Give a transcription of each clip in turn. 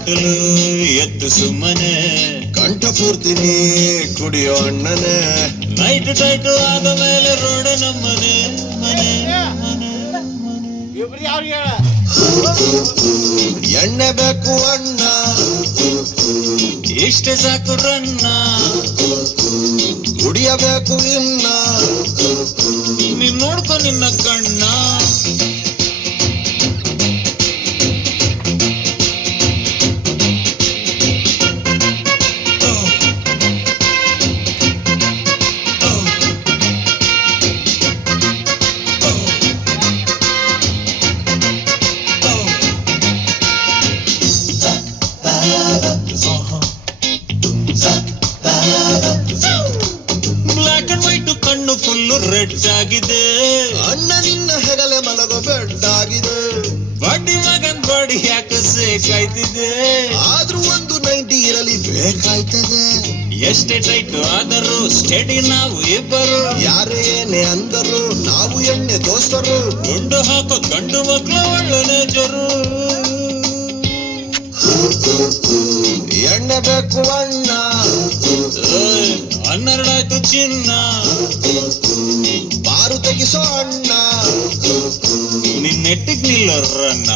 Bottle ಎತ್ತು ಸುಮ್ಮನೆ ಕಂಠ ಪೂರ್ತಿ ನೀ ಕುಡಿಯೋ ಅಣ್ಣನೇ. ನೈಟ್ ಟೈಟು ಆದ ಮೇಲೆ ರೋಡ್ ನಮ್ಮನೆ ಮನೆ ಮನೆ ಎಣ್ಣೆ ಬೇಕು ಅಣ್ಣ ಇಷ್ಟೇ ಸಾಕು ರನ್ನ ಕುಡಿಯಬೇಕು ಇನ್ನ ನೀನ್ ನೋಡ್ಕೊ ನಿನ್ನ ಕಣ್ಣ. ಬ್ಲಾಕ್ ಅಂಡ್ ವೈಟ್ ಕಣ್ಣು ಫುಲ್ಲು ರೆಡ್ ಆಗಿದೆ. ಅಣ್ಣ ನಿನ್ನ ಹೆಗಲೆ ಮಲಗೋ ಬೆಡ್ ಆಗಿದೆ. ಬಡ್ಡಿ ಮಗನ್ ಬಾಡಿ ಯಾಕೆ ಸೇಕಾಯ್ತಿದೆ. ಆದ್ರೂ ಒಂದು 90 ಇರಲಿ ಬೇಕಾಯ್ತದೆ. ಎಷ್ಟೇ ಟೈಟ್ ಆದರೂ ಸ್ಟಡಿ ನಾವು ಇಬ್ಬರು. ಯಾರೇ ಏನೇ ಅಂದರು ನಾವು ಎಣ್ಣೆ ದೋಸ್ತರು. ಗುಂಡು ಹಾಕೋ ಗಂಡು ಮಕ್ಕಳು ಒಳ್ಳೆ ನೇಚರು. ಎಣ್ಣೆ ಬೇಕು ಅಣ್ಣ 12 ಆಯ್ತು ಚಿನ್ನ. ಬಾರು ತೆಗಿಸೋ ಅಣ್ಣ ನಿನ್ನೆಟ್ಟಿಗ್ ನಿಲ್ಲೋರನ್ನ.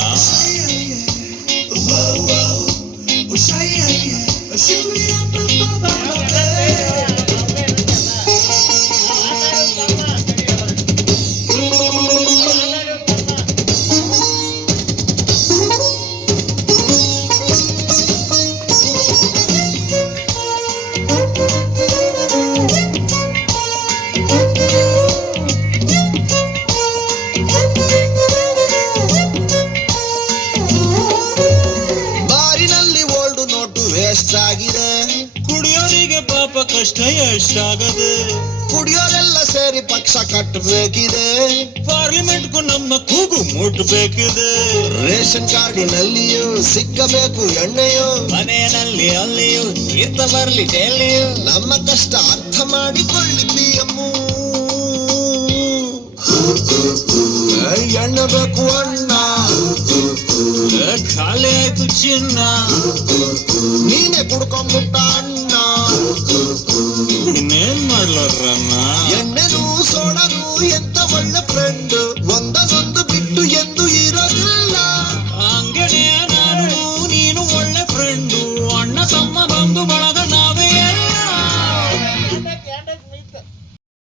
ಎಷ್ಟಾಗಿದೆ ಕುಡಿಯೋರಿಗೆ ಪಾಪ ಕಷ್ಟ ಎಷ್ಟಾಗದೆ. ಕುಡಿಯೋರೆಲ್ಲ ಸೇರಿ ಪಕ್ಷ ಕಟ್ಟಬೇಕಿದೆ. ಪಾರ್ಲಿಮೆಂಟ್ಗೂ ನಮ್ಮ ಕೂಗು ಮುಟ್ಬೇಕಿದೆ. ರೇಷನ್ ಕಾರ್ಡಿನಲ್ಲಿಯೂ ಸಿಕ್ಕಬೇಕು ಎಣ್ಣೆಯು. ಮನೆಯಲ್ಲಿ ಅಲ್ಲಿಯೂ ತೀರ್ಥ ಬರ್ಲಿ ಡೈಲಿಯೂ. ನಮ್ಮ ಕಷ್ಟ ಅರ್ಥ ಮಾಡಿಕೊಳ್ಳಿ ಪಿಎಮ್ಮು. ಎಣ್ಣೆ ಬೇಕು ಅಣ್ಣ ಖಾಲಿ ಆಯ್ತು ಚಿನ್ನ. ನೀನೆ ಕುಡ್ಕೊಂಡ್ಬಿಟ್ಟ ಅಣ್ಣ. ಇನ್ನೇನ್ ಮಾಡ್ಲಾರನ್ನ. ಎಣ್ಣೆನು ಸೋಡನು ಎಂತ ಒಳ್ಳೆ